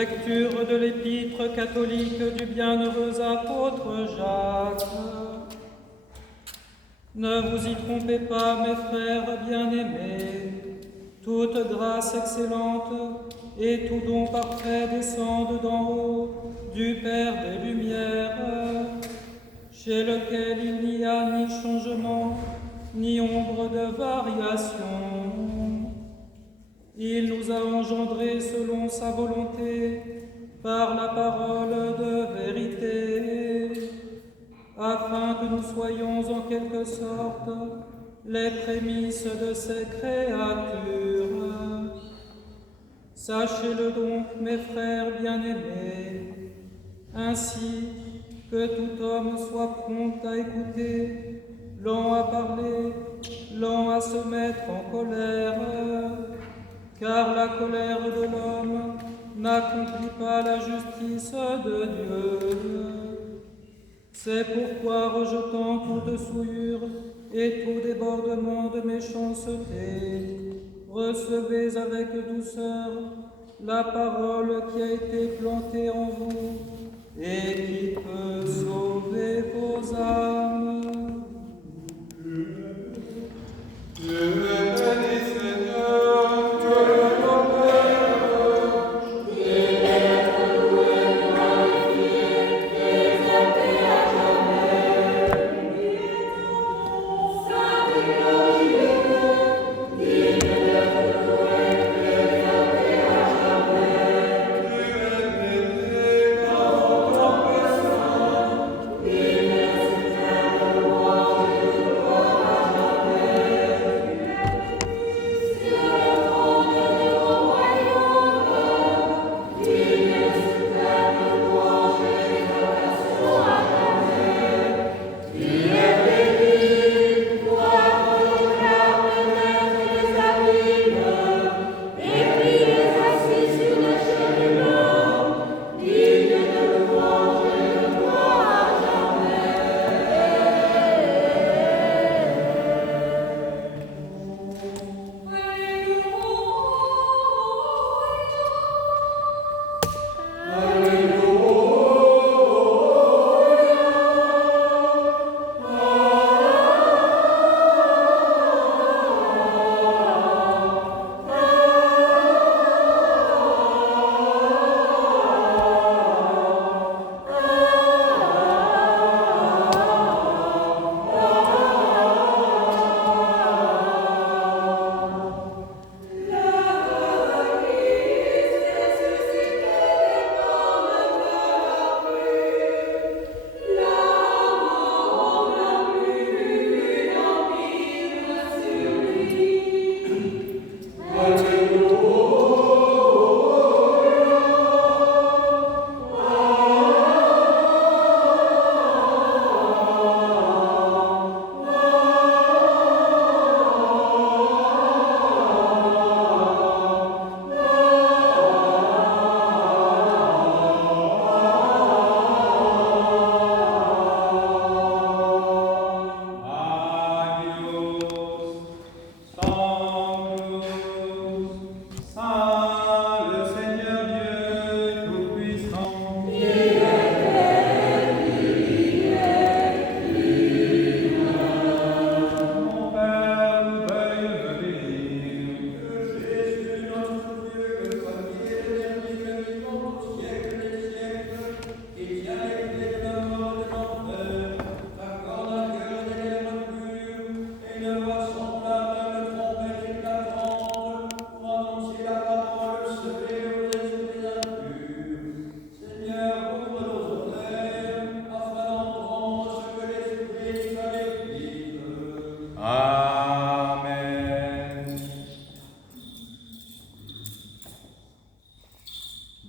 Lecture de l'épître catholique du bienheureux apôtre Jacques. Ne vous y trompez pas, mes frères bien-aimés. Toute grâce excellente et tout don parfait descendent d'en haut, du Père des Lumières, chez lequel il n'y a ni changement, ni ombre de variation. Il nous a engendrés selon sa volonté, par la parole de vérité, afin que nous soyons en quelque sorte les prémices de ses créatures. Sachez-le donc, mes frères bien-aimés, ainsi que tout homme soit prompt à écouter, lent à parler, lent à se mettre en colère, car la colère de l'homme n'accomplit pas la justice de Dieu. C'est pourquoi, rejetant toute souillure et tout débordement de méchanceté, recevez avec douceur la parole qui a été plantée en vous et qui peut sauver vos âmes.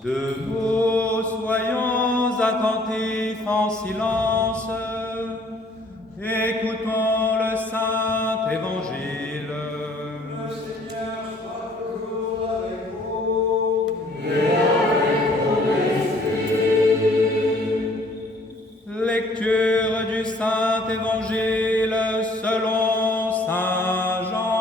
Debout, soyons attentifs en silence, écoutons le Saint Évangile. Le Seigneur soit toujours avec vous. Et avec ton esprit. Lecture du Saint Évangile selon Saint Jean.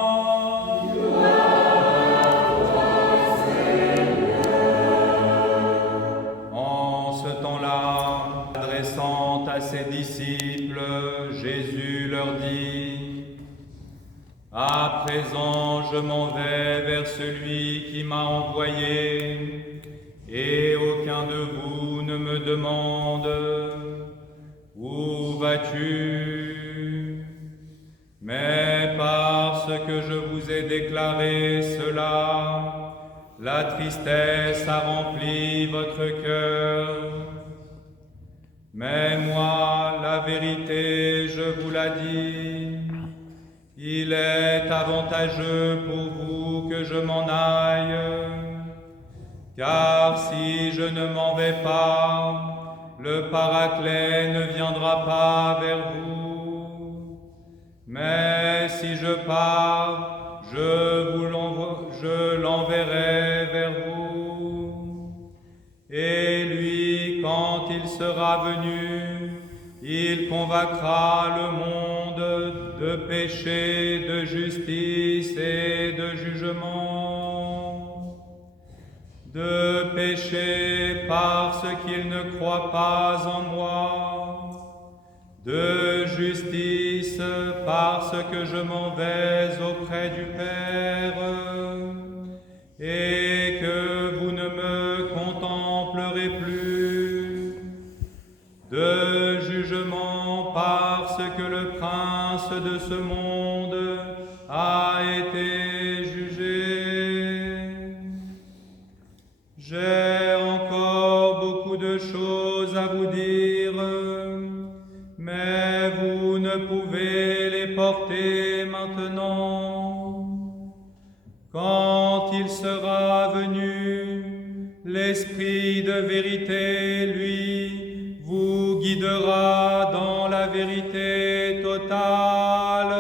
Quant à ses disciples, Jésus leur dit, « À présent, je m'en vais vers celui qui m'a envoyé, et aucun de vous ne me demande, « Où vas-tu » Mais parce que je vous ai déclaré cela, la tristesse a rempli votre cœur. Mais moi, la vérité, je vous la dis, il est avantageux pour vous que je m'en aille, car si je ne m'en vais pas, le Paraclet ne viendra pas vers vous. Mais si je pars, je l'enverrai vers vous. Et lui, quand il sera venu, il convaincra le monde de péché, de justice et de jugement. De péché parce qu'il ne croit pas en moi, de justice parce que je m'en vais auprès du Père, et que vous ne me contemplerez plus, de jugement parce que le prince de ce monde a été jugé. J'ai encore beaucoup de choses à vous dire, mais vous ne pouvez les porter maintenant. Quand il sera venu, l'Esprit de vérité, lui, vous guidera dans la vérité totale,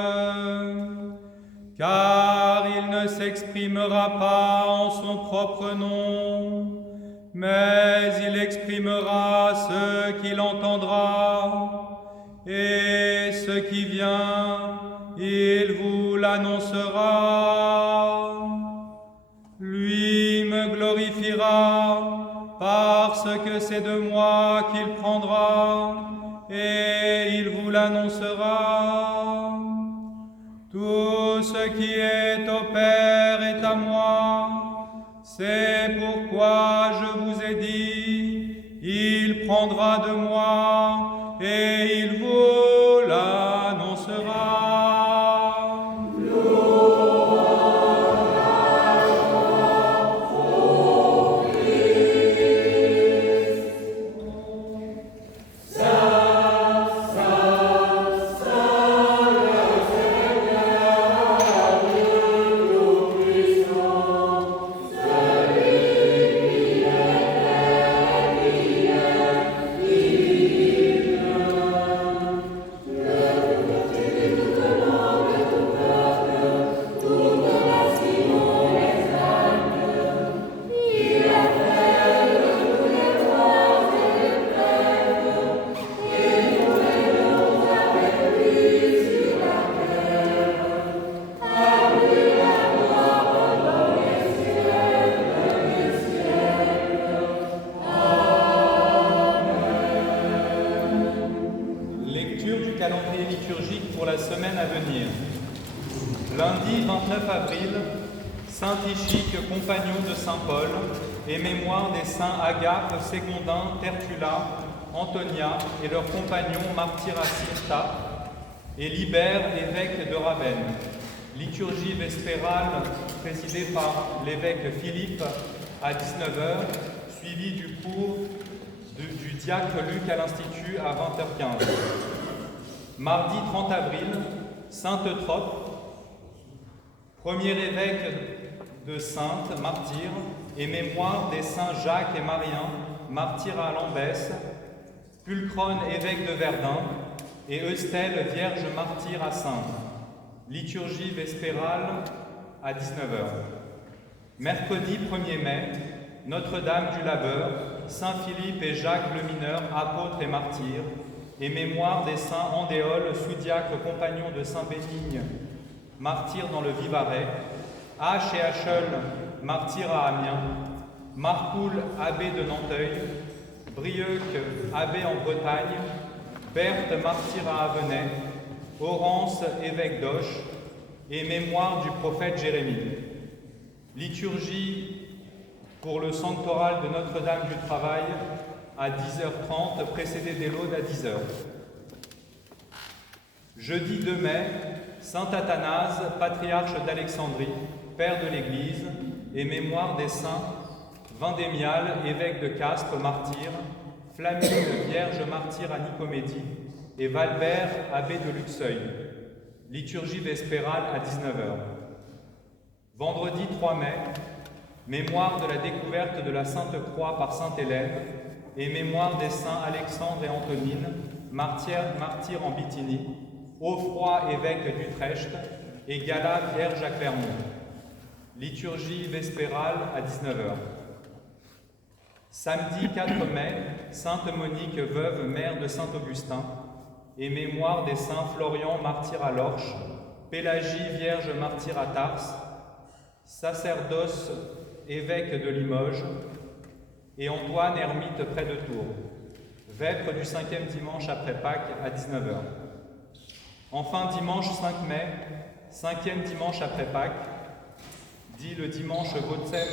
car il ne s'exprimera pas en son propre nom, mais il exprimera ce qu'il entendra, et ce qui vient, il vous l'annoncera. Lui me glorifiera, parce que c'est de moi qu'il prendra, et il vous l'annoncera. Tout ce qui est au Père est à moi, c'est pourquoi je vous ai dit, il prendra de moi, et il vous l'annoncera. Calendrier liturgique pour la semaine à venir. Lundi 29 avril, Saint Tychique, compagnon de Saint Paul, et mémoire des saints Agape, Ségondin, Tertulla, Antonia et leurs compagnons martyrs à Cirta, et Libère, évêque de Ravenne. Liturgie vespérale présidée par l'évêque Philippe à 19h, suivie du cours du diacre Luc à l'Institut à 20h15. Mardi 30 avril, Sainte Eutrope, premier évêque de Sainte, martyr, et mémoire des saints Jacques et Marien, martyrs à Lambès, Pulcrone, évêque de Verdun, et Eustelle, vierge martyre à Sainte. Liturgie vespérale à 19h. Mercredi 1er mai, Notre-Dame du Labeur, Saint Philippe et Jacques le Mineur, apôtres et martyrs, et mémoire des saints Andéol, sous-diacre, compagnon de Saint Bénigne, martyr dans le Vivarais, H et Hachel, martyr à Amiens, Marcoul, abbé de Nanteuil, Brieuc, abbé en Bretagne, Berthe, martyre à Avenay, Orance, évêque d'Auch, et mémoire du prophète Jérémie. Liturgie pour le sanctoral de Notre-Dame du Travail à 10h30, précédé des laudes à 10h. Jeudi 2 mai, Saint Athanase, patriarche d'Alexandrie, père de l'Église, et mémoire des saints Vendémial, évêque de Castres, martyr, Flamine, vierge martyre à Nicomédie, et Valbert, abbé de Luxeuil. Liturgie vespérale à 19h. Vendredi 3 mai, mémoire de la découverte de la Sainte Croix par Sainte Hélène, et mémoire des saints Alexandre et Antonine, martyrs en Bithynie, Offroy, évêque d'Utrecht, et Gala, vierge à Clermont. Liturgie vespérale à 19h. Samedi 4 mai, Sainte Monique, veuve, mère de Saint-Augustin, et mémoire des saints Florian, martyr à Lorche, Pélagie, vierge, martyr à Tars, Sacerdoce, évêque de Limoges, et Antoine, ermite près de Tours. Vêpres du 5e dimanche après Pâques à 19h. Enfin, dimanche 5 mai, 5e dimanche après Pâques, dit le dimanche Votsem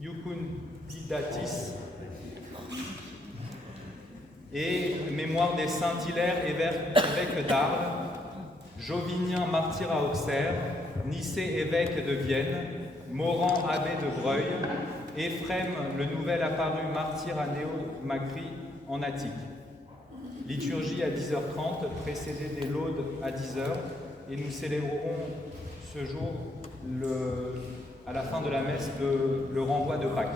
Jucundidatis, et mémoire des saints Hilaire, évêque d'Arles, Jovinien, martyr à Auxerre, Nicée, évêque de Vienne, Morand, abbé de Breuil, Éphrem, le nouvel apparu, martyr à Néomacrie en Attique. Liturgie à 10h30, précédée des laudes à 10h, et nous célébrerons ce jour, à la fin de la messe, le renvoi de Pâques.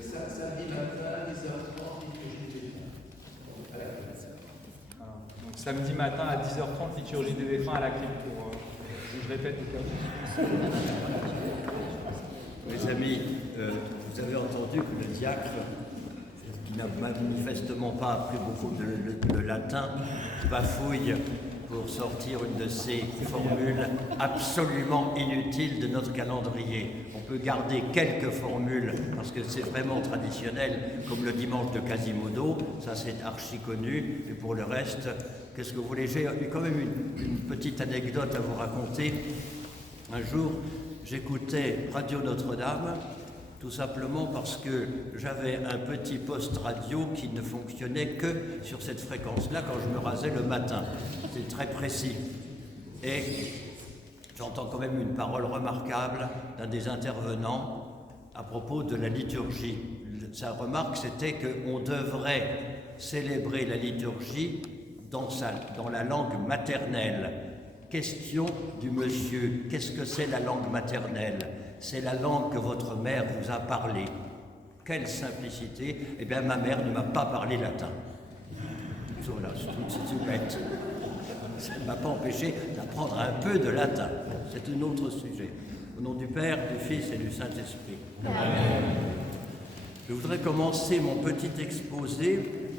Samedi matin, 10h30, liturgie des défunts. Donc samedi matin à 10h30, liturgie des défunts à la crypte. Je répète au cas où. Mes amis, vous avez entendu que le diacre, qui n'a manifestement pas appris beaucoup de latin, bafouille pour sortir une de ces formules absolument inutiles de notre calendrier. On peut garder quelques formules parce que c'est vraiment traditionnel, comme le dimanche de Quasimodo, ça c'est archi connu, et pour le reste, qu'est-ce que vous voulez? J'ai quand même une petite anecdote à vous raconter. Un jour, j'écoutais Radio Notre-Dame, tout simplement parce que j'avais un petit poste radio qui ne fonctionnait que sur cette fréquence-là quand je me rasais le matin. C'est très précis. Et j'entends quand même une parole remarquable d'un des intervenants à propos de la liturgie. Sa remarque, c'était qu'on devrait célébrer la liturgie dans la langue maternelle. Question du monsieur, qu'est-ce que c'est la langue maternelle? C'est la langue que votre mère vous a parlé. Quelle simplicité! Eh bien, ma mère ne m'a pas parlé latin. Voilà, c'est tout bête. Ça ne m'a pas empêché d'apprendre un peu de latin. C'est un autre sujet. Au nom du Père, du Fils et du Saint-Esprit. Amen. Je voudrais commencer mon petit exposé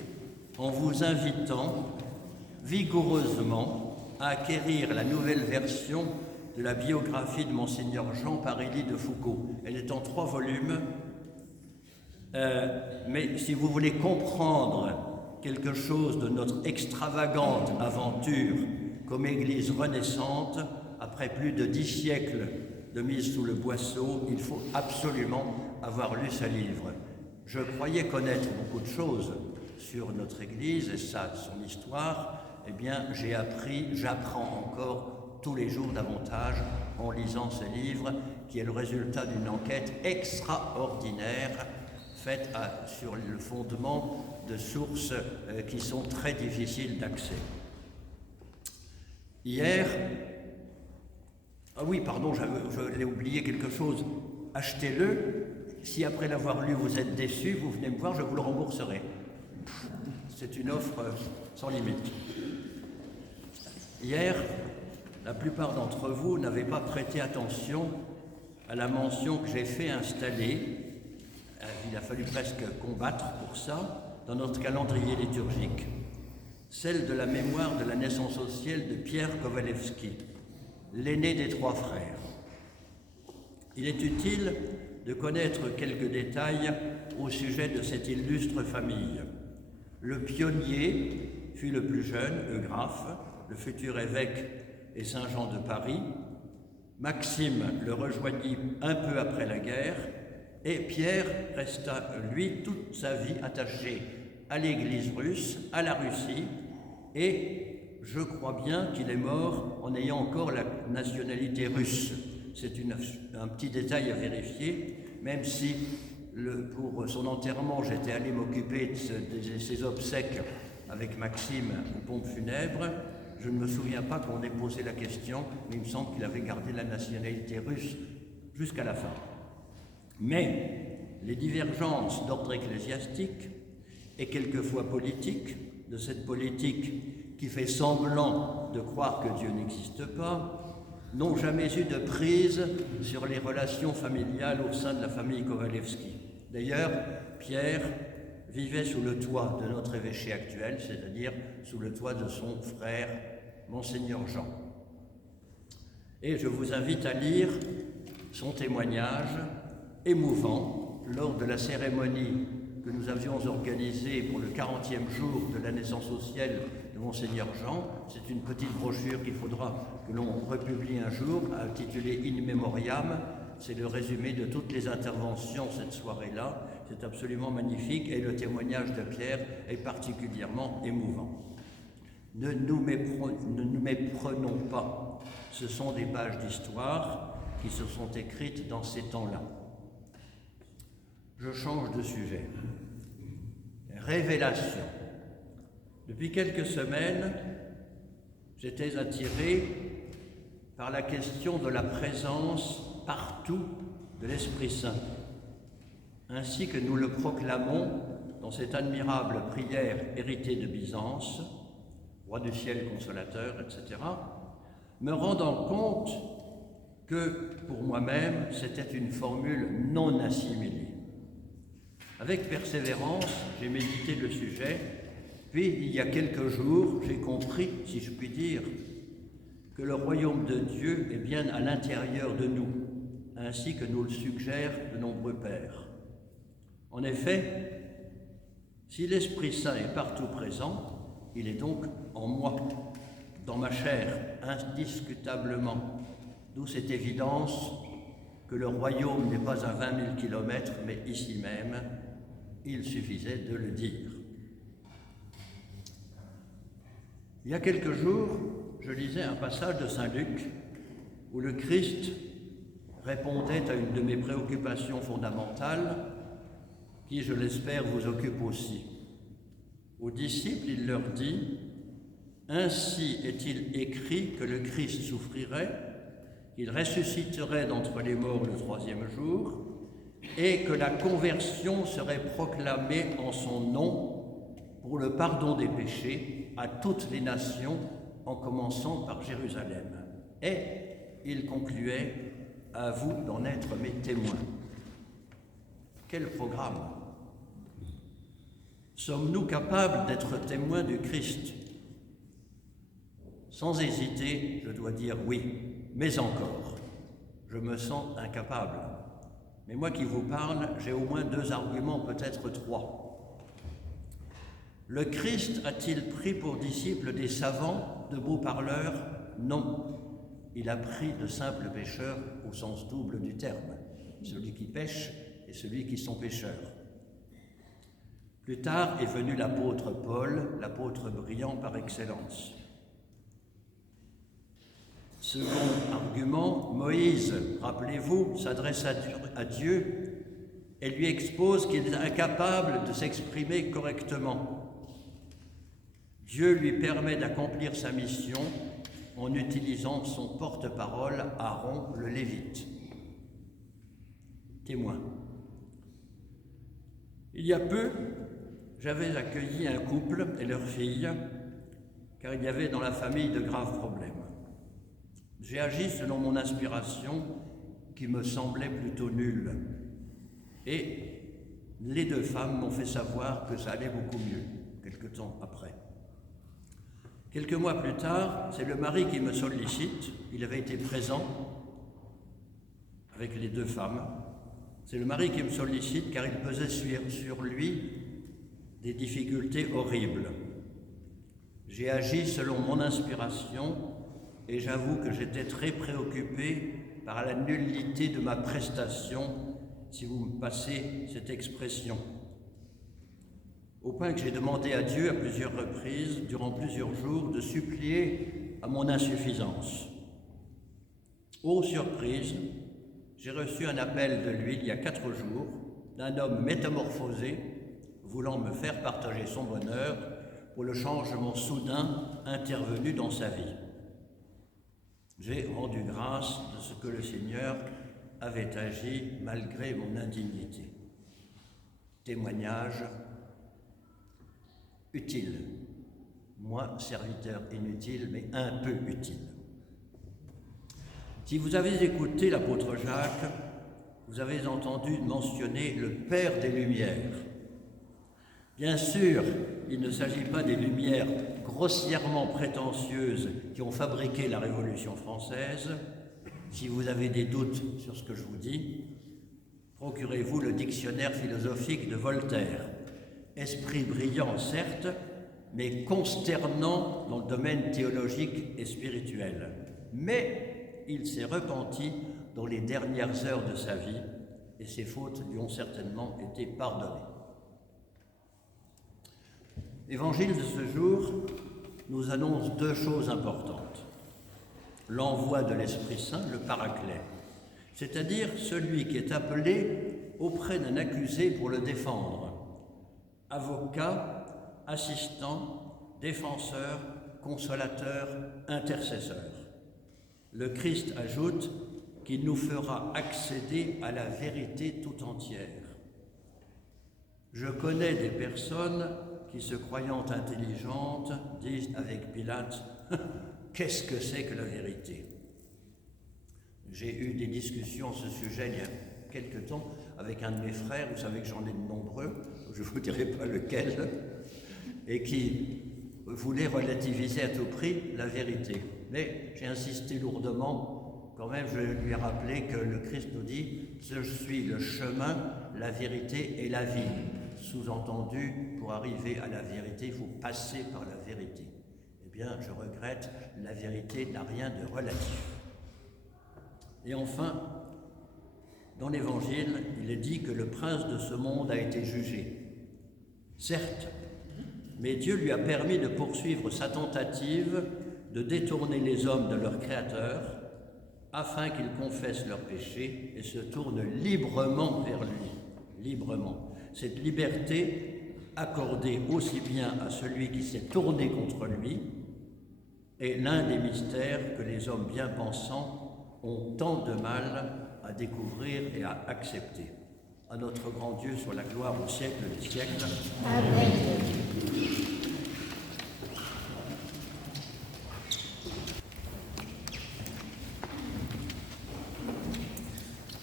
en vous invitant vigoureusement à acquérir la nouvelle version de la biographie de Monseigneur Jean Parilly de Foucault. Elle est en 3 volumes, mais si vous voulez comprendre quelque chose de notre extravagante aventure comme Église renaissante, après plus de 10 siècles de mise sous le boisseau, il faut absolument avoir lu ce livre. Je croyais connaître beaucoup de choses sur notre Église et son histoire. Eh bien, j'apprends encore tous les jours davantage en lisant ce livre, qui est le résultat d'une enquête extraordinaire faite sur le fondement de sources qui sont très difficiles d'accès. Hier, je l'ai oublié quelque chose, achetez-le, si après l'avoir lu vous êtes déçu, vous venez me voir, je vous le rembourserai. C'est une offre sans limite. Hier, la plupart d'entre vous n'avaient pas prêté attention à la mention que j'ai fait installer, il a fallu presque combattre pour ça, dans notre calendrier liturgique, celle de la mémoire de la naissance au ciel de Pierre Kowalewski, l'aîné des 3 frères. Il est utile de connaître quelques détails au sujet de cette illustre famille. Le pionnier fut le plus jeune, Eugraphe, le futur évêque et Saint-Jean de Paris. Maxime le rejoignit un peu après la guerre et Pierre resta, lui, toute sa vie attaché à l'Église russe, à la Russie, et je crois bien qu'il est mort en ayant encore la nationalité russe. C'est un petit détail à vérifier, même si pour son enterrement, j'étais allé m'occuper de ses obsèques avec Maxime aux pompes funèbres. Je ne me souviens pas qu'on ait posé la question, mais il me semble qu'il avait gardé la nationalité russe jusqu'à la fin. Mais les divergences d'ordre ecclésiastique et quelquefois politique, de cette politique qui fait semblant de croire que Dieu n'existe pas, n'ont jamais eu de prise sur les relations familiales au sein de la famille Kowalewski. D'ailleurs, Pierre vivait sous le toit de notre évêché actuel, c'est-à-dire sous le toit de son frère, Monseigneur Jean. Et je vous invite à lire son témoignage émouvant lors de la cérémonie que nous avions organisée pour le 40e jour de la naissance au ciel de Monseigneur Jean. C'est une petite brochure qu'il faudra que l'on republie un jour, intitulée In Memoriam. C'est le résumé de toutes les interventions cette soirée-là. C'est absolument magnifique et le témoignage de Pierre est particulièrement émouvant. Ne nous méprenons pas. Ce sont des pages d'histoire qui se sont écrites dans ces temps-là. Je change de sujet. Révélation. Depuis quelques semaines, j'étais attiré par la question de la présence partout de l'Esprit Saint, ainsi que nous le proclamons dans cette admirable prière héritée de Byzance, Roi du ciel consolateur, etc., me rendant compte que, pour moi-même, c'était une formule non assimilée. Avec persévérance, j'ai médité le sujet, puis il y a quelques jours, j'ai compris, si je puis dire, que le royaume de Dieu est bien à l'intérieur de nous, ainsi que nous le suggèrent de nombreux pères. En effet, si l'Esprit Saint est partout présent, il est donc en moi, dans ma chair, indiscutablement, d'où cette évidence que le royaume n'est pas à 20 000 kilomètres, mais ici même, il suffisait de le dire. Il y a quelques jours, je lisais un passage de Saint Luc où le Christ répondait à une de mes préoccupations fondamentales, qui, je l'espère, vous occupe aussi. Aux disciples, il leur dit « Ainsi est-il écrit que le Christ souffrirait, qu'il ressusciterait d'entre les morts le 3e jour, et que la conversion serait proclamée en son nom pour le pardon des péchés à toutes les nations, en commençant par Jérusalem. Et il concluait « À vous d'en être mes témoins ». Quel programme! Sommes-nous capables d'être témoins du Christ? Sans hésiter, je dois dire oui, mais encore, je me sens incapable. Mais moi qui vous parle, j'ai au moins 2 arguments, peut-être 3. Le Christ a-t-il pris pour disciples des savants, de beaux parleurs? Non. Il a pris de simples pécheurs au sens double du terme, celui qui pêche et celui qui sont pécheurs. Plus tard est venu l'apôtre Paul, l'apôtre brillant par excellence. Second argument, Moïse, rappelez-vous, s'adresse à Dieu et lui expose qu'il est incapable de s'exprimer correctement. Dieu lui permet d'accomplir sa mission en utilisant son porte-parole, Aaron le Lévite. Témoin. Il y a peu, j'avais accueilli un couple et leur fille, car il y avait dans la famille de graves problèmes. J'ai agi selon mon inspiration, qui me semblait plutôt nulle. Et les 2 femmes m'ont fait savoir que ça allait beaucoup mieux, quelque temps après. Quelques mois plus tard, c'est le mari qui me sollicite. Il avait été présent avec les 2 femmes. C'est le mari qui me sollicite car il pesait sur lui des difficultés horribles. J'ai agi selon mon inspiration et j'avoue que j'étais très préoccupé par la nullité de ma prestation, si vous me passez cette expression. Au point que j'ai demandé à Dieu à plusieurs reprises, durant plusieurs jours, de supplier à mon insuffisance. Oh surprise, j'ai reçu un appel de lui il y a 4 jours, d'un homme métamorphosé, voulant me faire partager son bonheur pour le changement soudain intervenu dans sa vie. J'ai rendu grâce de ce que le Seigneur avait agi malgré mon indignité. Témoignage utile. Moi, serviteur inutile, mais un peu utile. Si vous avez écouté l'apôtre Jacques, vous avez entendu mentionner le Père des Lumières. Bien sûr, il ne s'agit pas des Lumières grossièrement prétentieuses qui ont fabriqué la Révolution française. Si vous avez des doutes sur ce que je vous dis, procurez-vous le dictionnaire philosophique de Voltaire. Esprit brillant, certes, mais consternant dans le domaine théologique et spirituel. Mais il s'est repenti dans les dernières heures de sa vie, et ses fautes lui ont certainement été pardonnées. L'Évangile de ce jour nous annonce 2 choses importantes. L'envoi de l'Esprit Saint, le Paraclet, c'est-à-dire celui qui est appelé auprès d'un accusé pour le défendre. Avocat, assistant, défenseur, consolateur, intercesseur. Le Christ ajoute qu'il nous fera accéder à la vérité tout entière. Je connais des personnes qui, se croyant intelligentes, disent avec Pilate « Qu'est-ce que c'est que la vérité ?» J'ai eu des discussions à ce sujet il y a quelque temps avec un de mes frères, vous savez que j'en ai de nombreux, je ne vous dirai pas lequel, et qui voulait relativiser à tout prix la vérité. Mais j'ai insisté lourdement, quand même je lui ai rappelé que le Christ nous dit « Je suis le chemin, la vérité et la vie ». Sous-entendu, pour arriver à la vérité, il faut passer par la vérité. Eh bien, je regrette, la vérité n'a rien de relatif. Et enfin, dans l'Évangile, il est dit que le prince de ce monde a été jugé. Certes, mais Dieu lui a permis de poursuivre sa tentative de détourner les hommes de leur Créateur afin qu'ils confessent leurs péchés et se tournent librement vers lui. Librement. Cette liberté accordée aussi bien à celui qui s'est tourné contre lui est l'un des mystères que les hommes bien pensants ont tant de mal à découvrir et à accepter. À notre grand Dieu soit la gloire au siècle des siècles. Amen.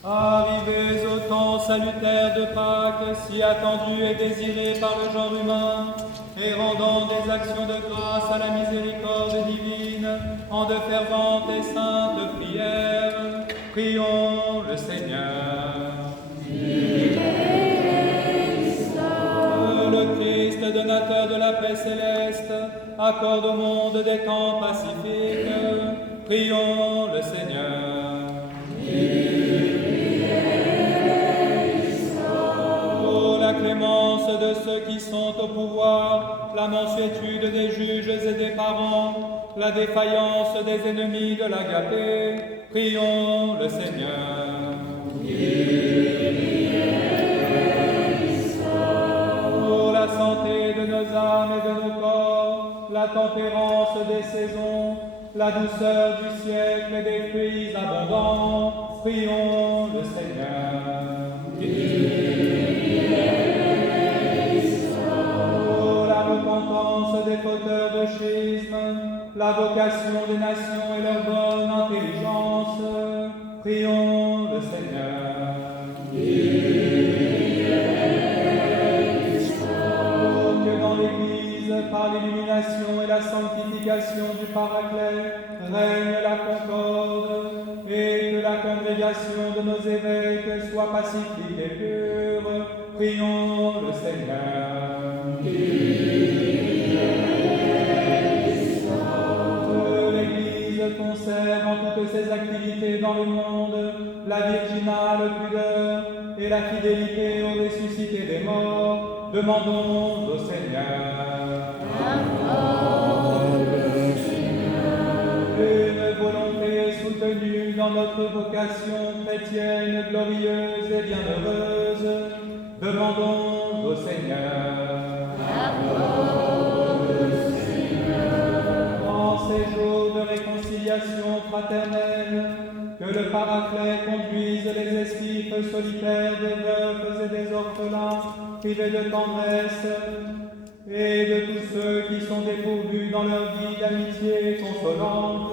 Arrivés au temps salutaire de Pâques, si attendu et désiré par le genre humain, et rendant des actions de grâce à la miséricorde divine, en de ferventes et saintes prières, prions le Seigneur. Le Christ, donateur de la paix céleste, accorde au monde des temps pacifiques, prions le Seigneur. La clémence de ceux qui sont au pouvoir, la mansuétude des juges et des parents, la défaillance des ennemis de l'agapé, prions le Seigneur. Pour la santé de nos âmes et de nos corps, la tempérance des saisons, la douceur du siècle et des fruits abondants, prions le Seigneur. Des fauteurs de schisme, la vocation des nations et leur bonne intelligence, prions le Seigneur. Pour que dans l'Église, par l'illumination et la sanctification du Paraclet, règne la concorde, et que la congrégation de nos évêques soit pacifique et pure, prions le Seigneur. Demandons au Seigneur. Une volonté soutenue dans notre vocation chrétienne glorieuse et bienheureuse. Demandons au Seigneur. En ces jours de réconciliation fraternelle, que le Paraclet conduise les esquifs solitaires des veuves et des orphelins privés de tendresse, et de tous ceux qui sont dépourvus dans leur vie d'amitié consolante,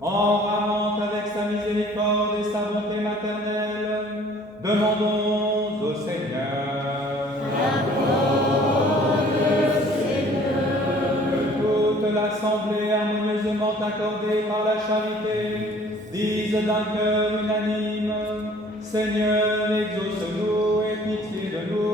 en ramant avec sa miséricorde et sa bonté maternelle, demandons au Seigneur. Que toute l'assemblée harmonieusement accordée par la charité dise d'un cœur unanime: Seigneur, exauce-nous et pitié de nous.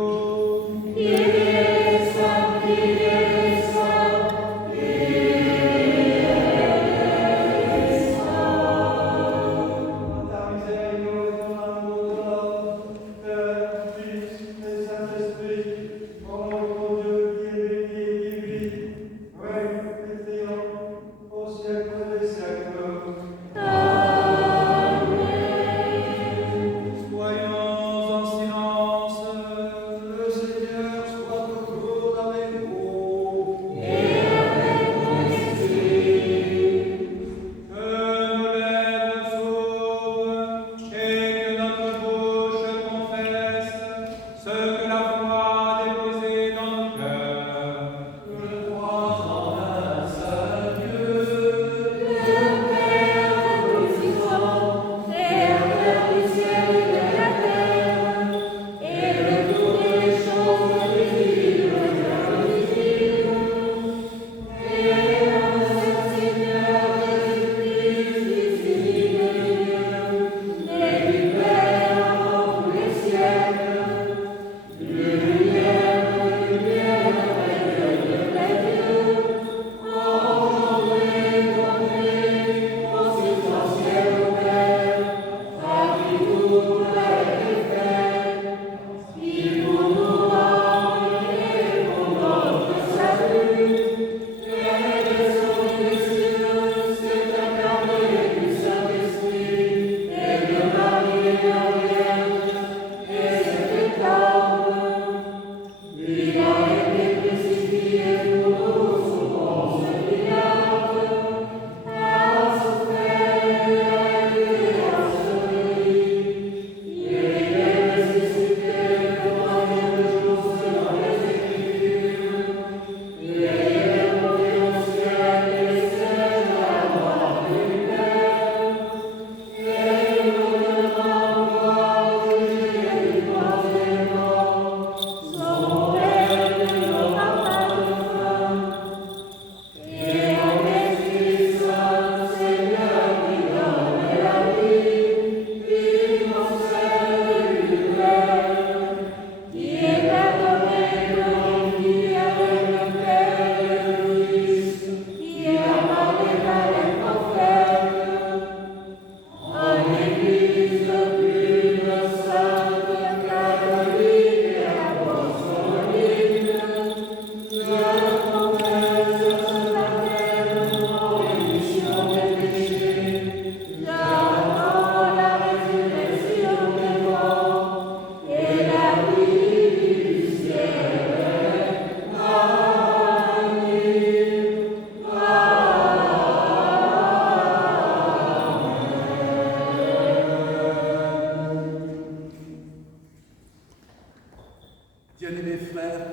Bien-aimés frères,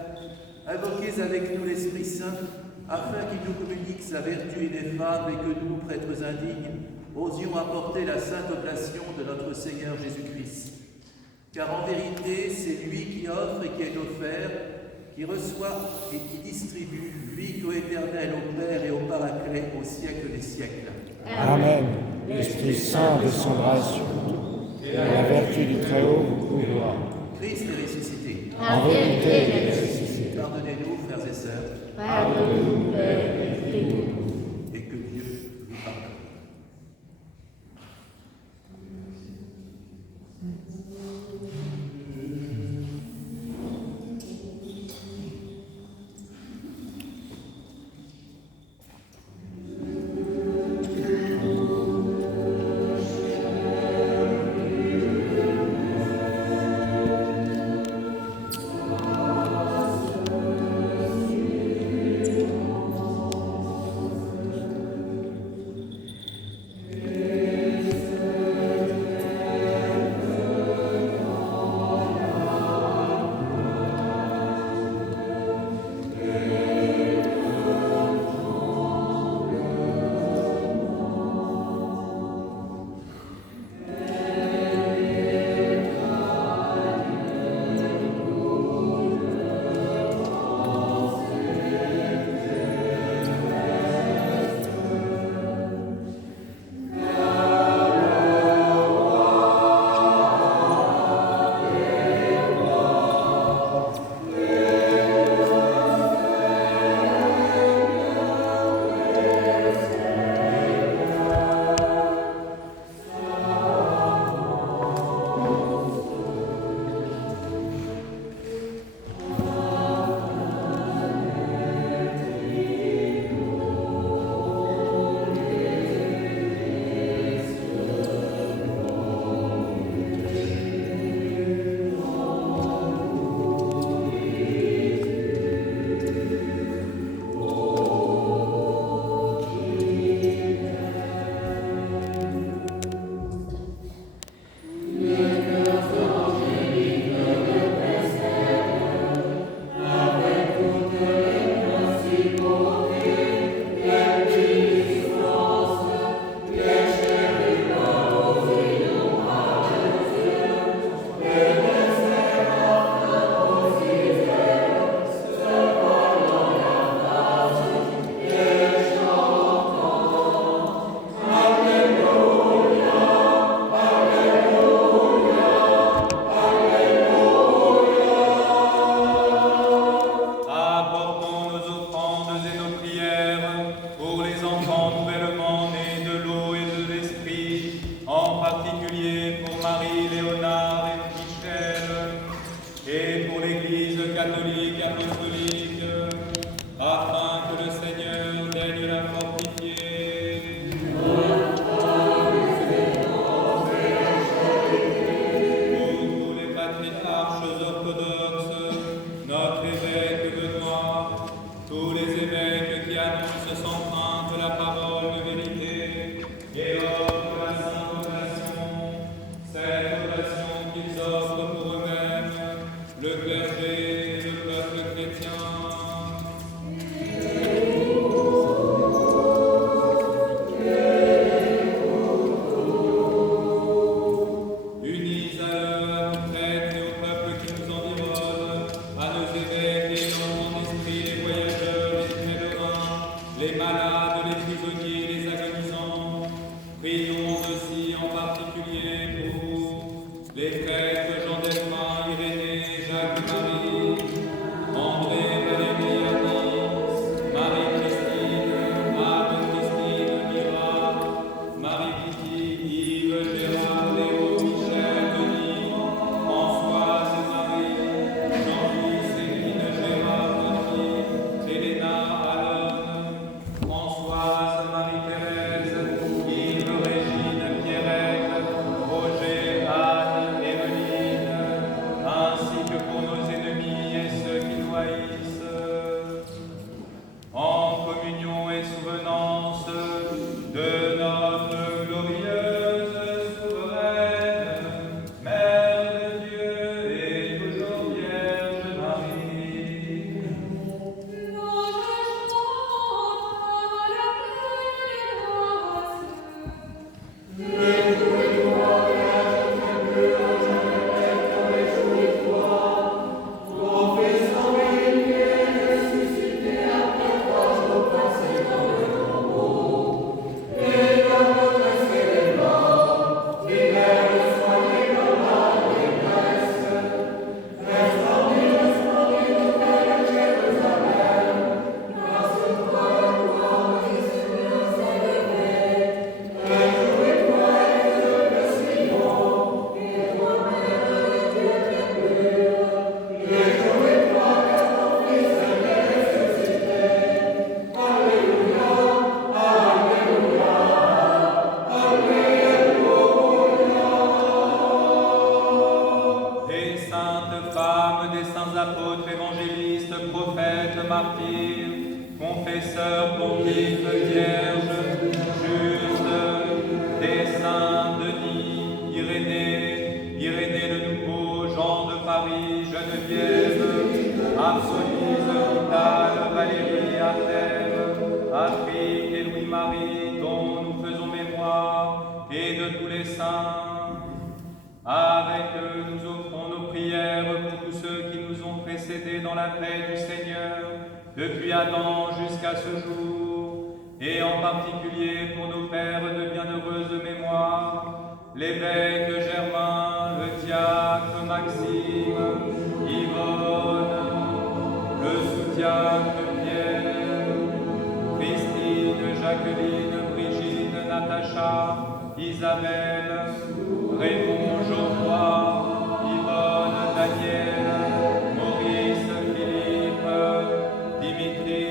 invoquez avec nous l'Esprit Saint, afin qu'il nous communique sa vertu ineffable et que nous, prêtres indignes, osions apporter la sainte oblation de notre Seigneur Jésus-Christ. Car en vérité, c'est lui qui offre et qui est offert, qui reçoit et qui distribue, lui coéternel au Père et au Paraclet au siècle des siècles. Amen. L'Esprit Saint descendra sur nous, et la vertu du Très-Haut vous couvrira. Christ est ressuscité. En vérité, il est ressuscité. Pardonnez-nous, frères et sœurs, Pardonne-nous, Père, et prie-nous. et que Dieu vous pardonne. sœurs pontifes vierges, justes, des saints Denis, Irénée le Nouveau, Jean de Paris, Geneviève, Absolise, Vital, Valérie, Athènes, Afrique et Louis-Marie, dont nous faisons mémoire, et de tous les saints. Avec eux, nous offrons nos prières pour tous ceux qui nous ont précédés dans la paix du Seigneur, depuis Adam jusqu'à ce jour, et en particulier pour nos pères de bienheureuse mémoire, l'évêque Germain, le diacre Maxime, Yvonne, le sous-diacre Pierre, Christine, Jacqueline, Brigitte, Natacha, Isabelle, Raymond, Geoffroy, Yvonne, Daniel, Maurice, Philippe, Dimitri.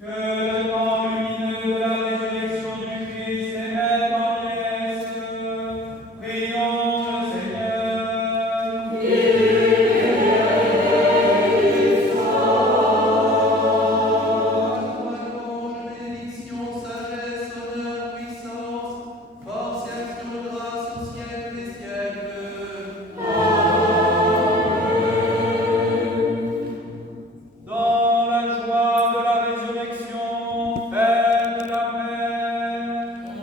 Que le temps lumineux de la résurrection du Christ émette en liesse. Prions le Seigneur. Bénédiction, sagesse, honneur, puissance, force et action de grâce au siècle des siècles. Dans la joie de la résurrection, Père de la paix,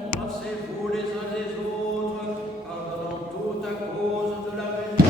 Embrassez-vous les uns les autres, pardonnant tout à cause de la résurrection.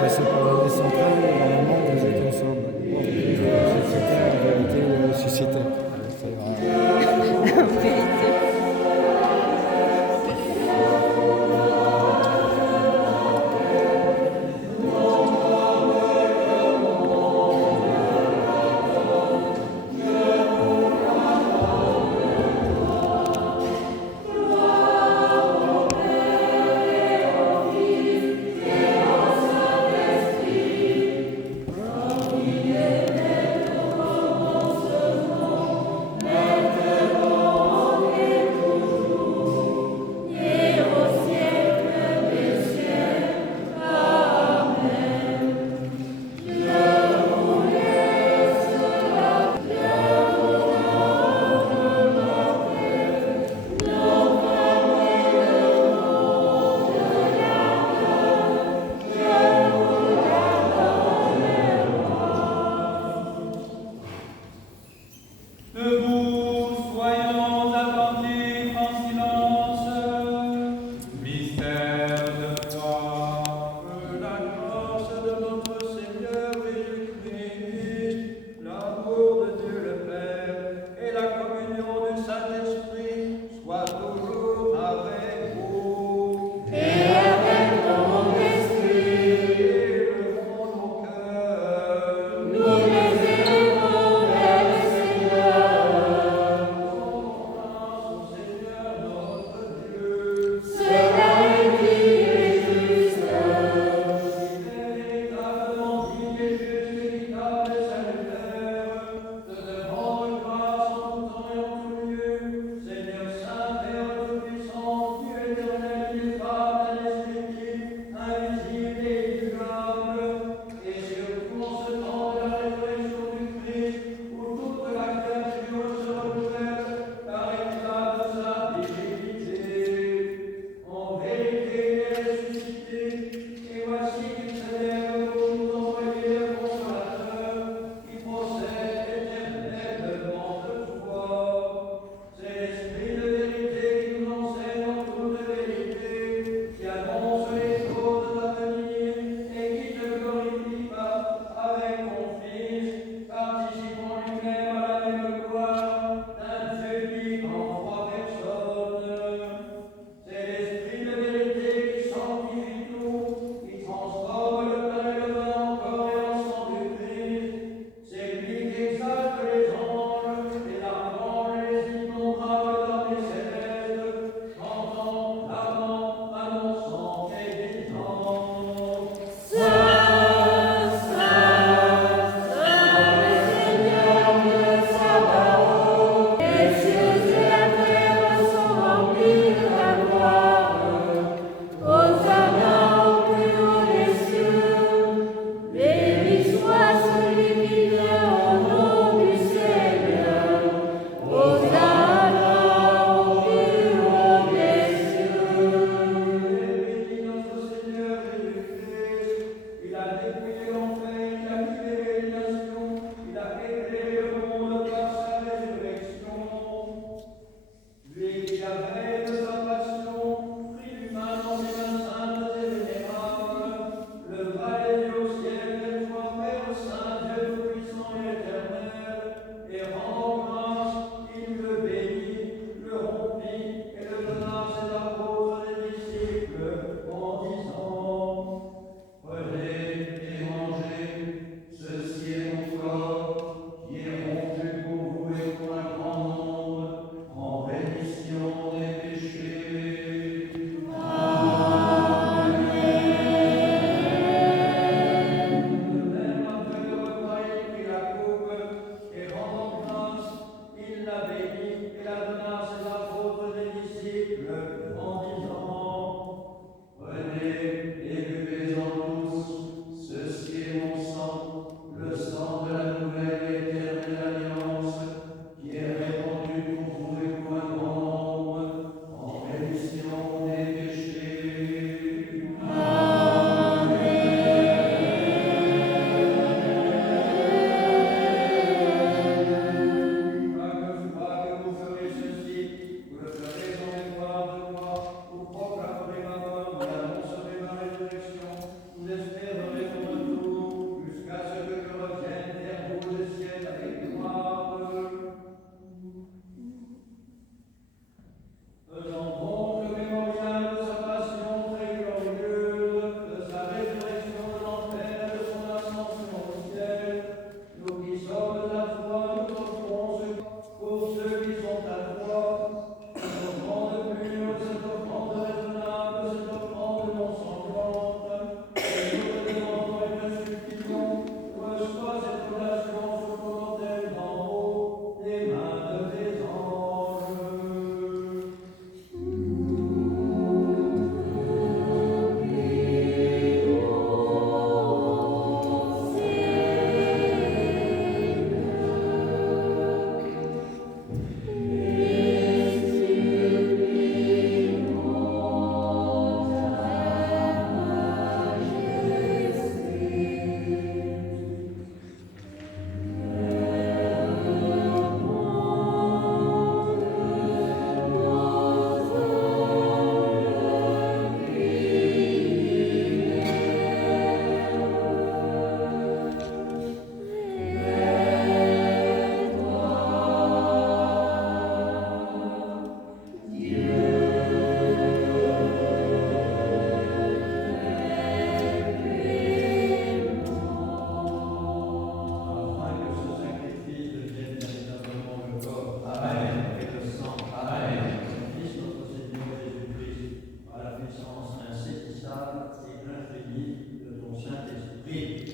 Passer par la centrale, normalement, vous êtes ensemble. C'était en réalité le susciteur.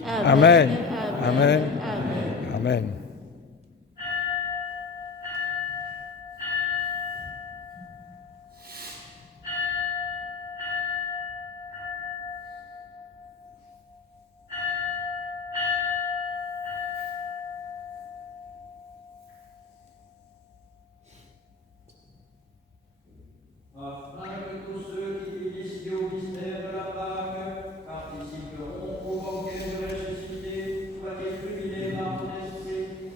Amen. Amen. Amen. Afin que tous ceux qui participer au mystère de la Pâque participeront au banquet du ressuscité, soient illuminés par ton esprit,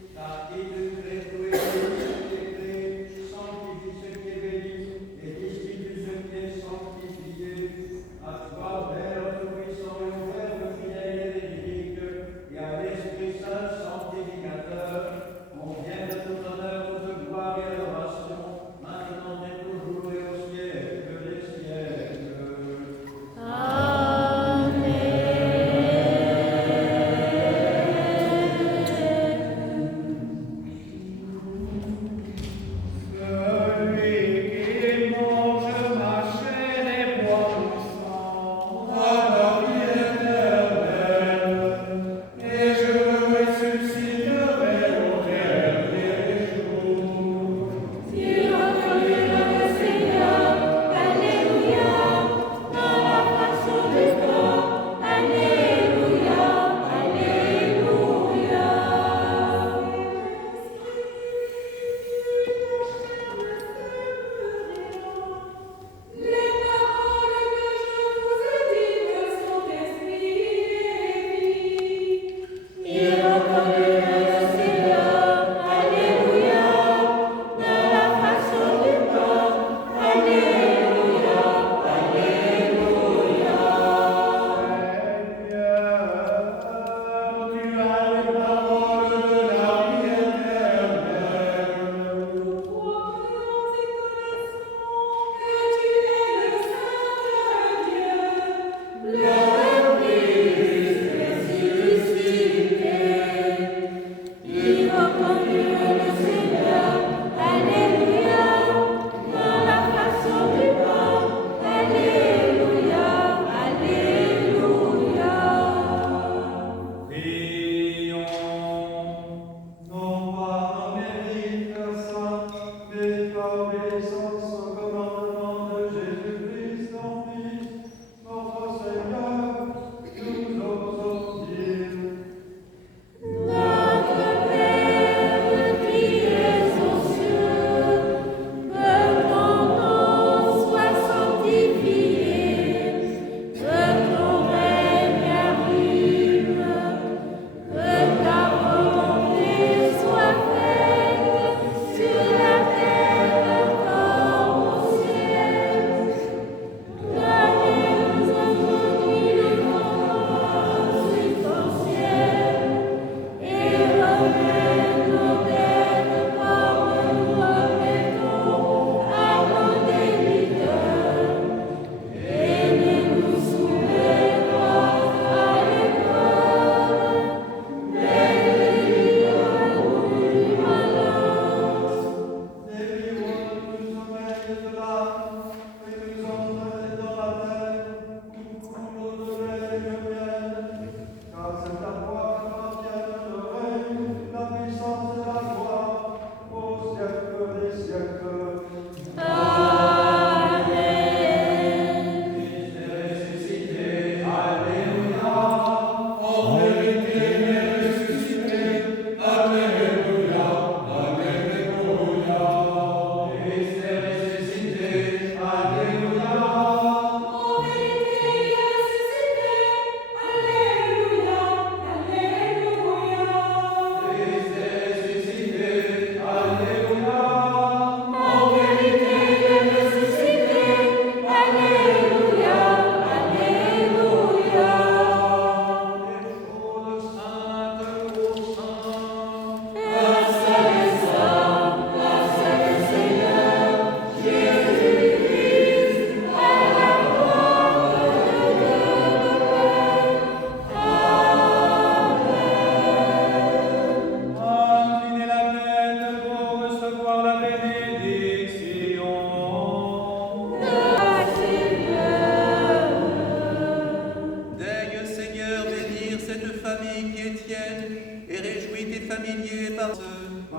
familiers par eux.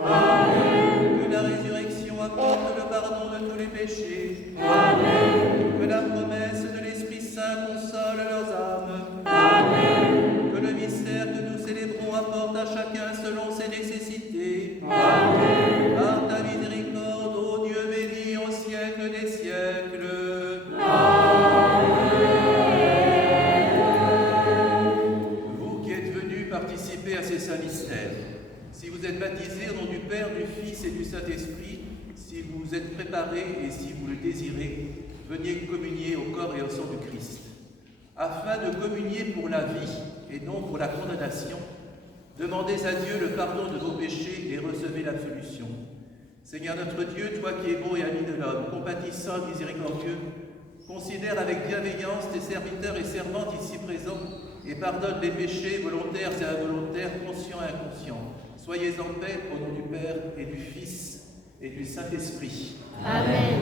Amen. Que la résurrection apporte le pardon de tous les péchés. Amen. Que la promesse de l'Esprit Saint console leurs âmes. Amen. Que le mystère que nous célébrons apporte à chacun selon ses nécessités. Amen. Par ta miséricorde, ô Dieu béni au siècle des siècles. Participez à ces saints mystères. Si vous êtes baptisés au nom du Père, du Fils et du Saint-Esprit, si vous êtes préparés et si vous le désirez, venez communier au corps et au sang du Christ. Afin de communier pour la vie et non pour la condamnation, demandez à Dieu le pardon de vos péchés et recevez l'absolution. Seigneur notre Dieu, toi qui es bon et ami de l'homme, compatissant, miséricordieux, considère avec bienveillance tes serviteurs et servantes ici présents et pardonne les péchés volontaires et involontaires, conscients et inconscients. Soyez en paix au nom du Père et du Fils et du Saint-Esprit. Amen.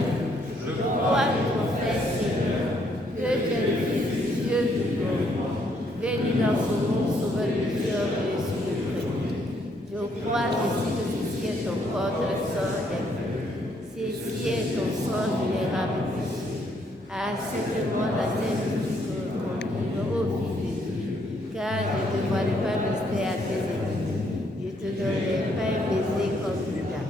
Je crois et confesse, Seigneur, que tu es le Fils du Dieu vivant, venu dans ce monde sauveur des hommes et celui. Je crois aussi que ceci est ton corps dressant et ceci est ton sang vulnérable et précieux. Accepte-moi la sainte au fils de Dieu, car je ne dévoile pas mystère à tes ennemis. Je te donnerai pas un baiser comme Judas,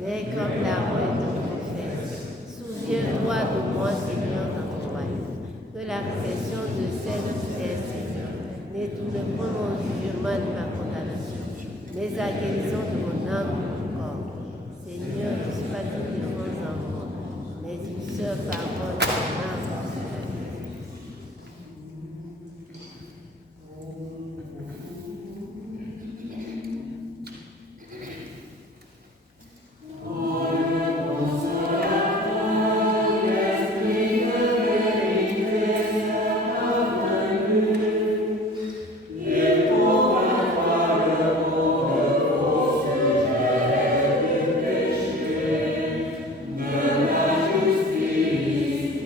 mais comme l'arbre de ton prophète. Souviens-toi de moi, Seigneur, dans ton royaume, que la réflexion de celle qui est Seigneur n'étourne point mon jugement ni ma condamnation, mais la guérison de mon âme et de mon corps. Seigneur, ne suis pas digne de mon amour, mais une seule parole de mon âme. Justice.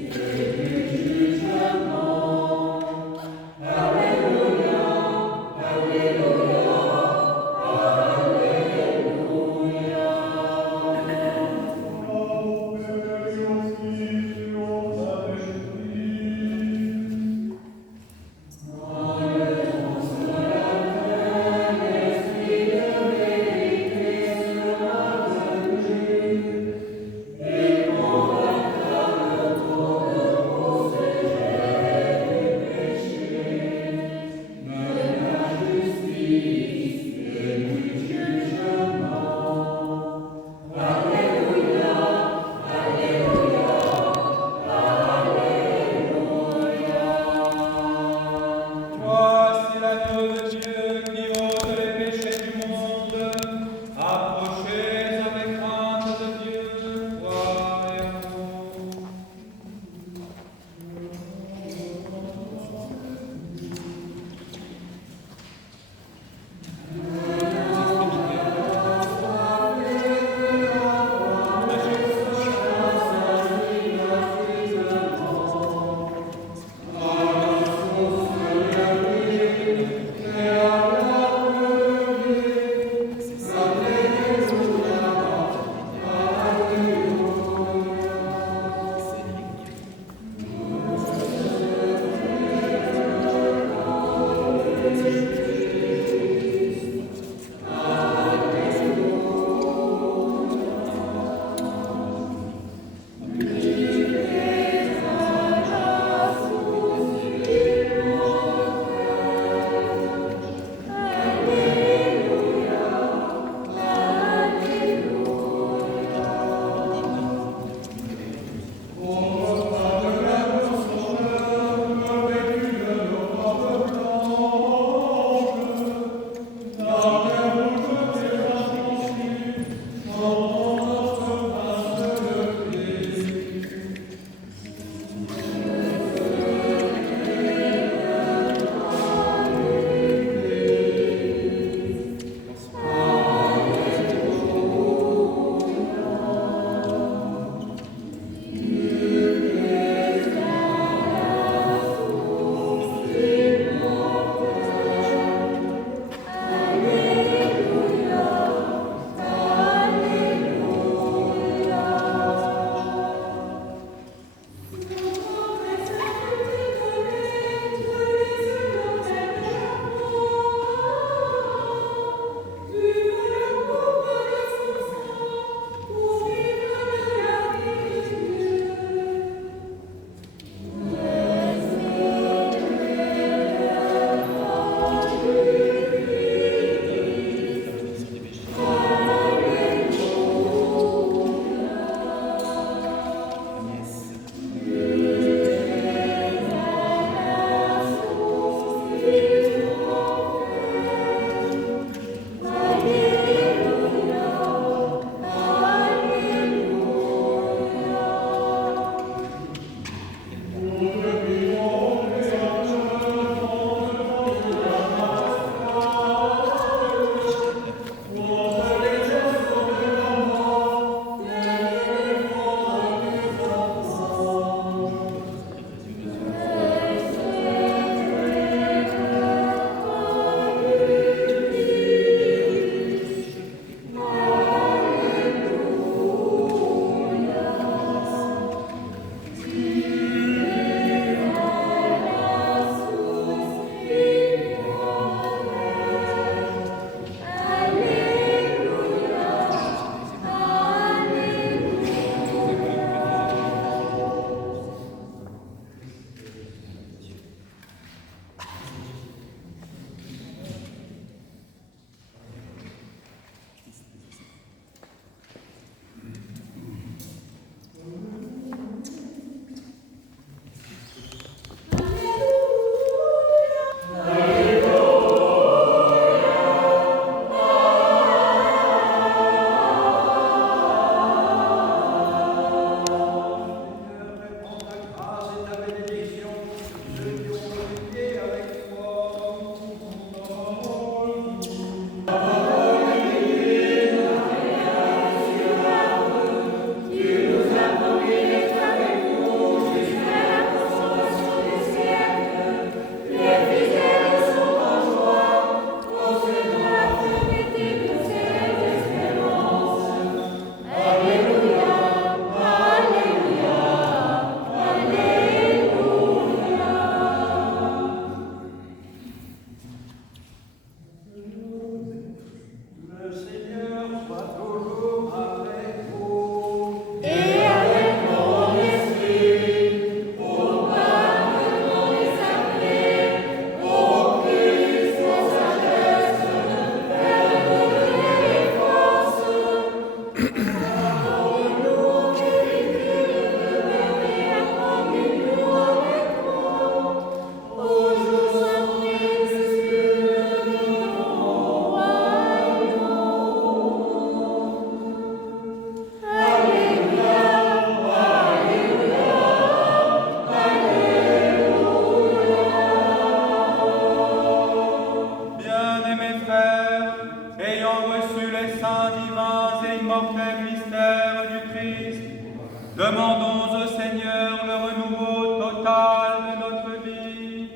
Demandons au Seigneur le renouveau total de notre vie.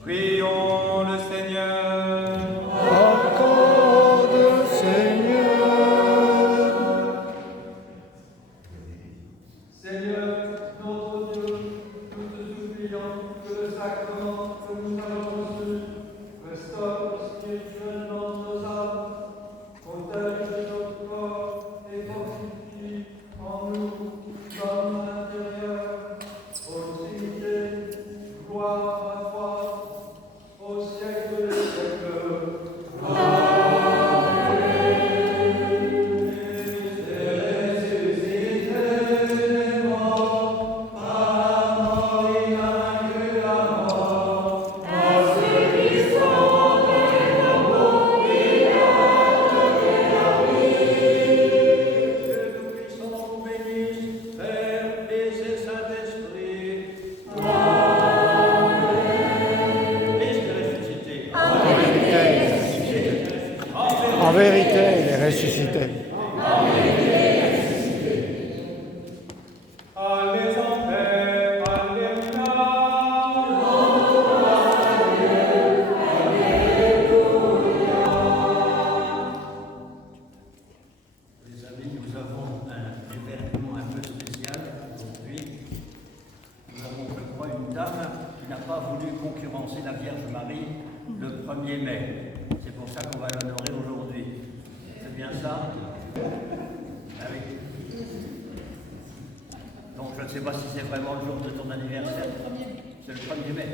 Prions le Seigneur. Accorde, Seigneur. Seigneur, notre Dieu, nous te supplions que le sacrement que nous avons reçu restaure spirituellement nos âmes, protège notre corps et fortifie en nous, dans nos intérieurs, proximité, gloire à toi, au siècle des siècles. En vérité, il est ressuscité. Allez en paix, alléluia. Les amis, nous avons un événement un peu spécial aujourd'hui. Nous avons, je crois, une dame qui n'a pas voulu concurrencer la Vierge Marie le 1er mai. C'est pour ça qu'on va l'honorer aujourd'hui. C'est bien ça? Ah oui. Donc je ne sais pas si c'est vraiment le jour de ton anniversaire. C'est le 1er mai.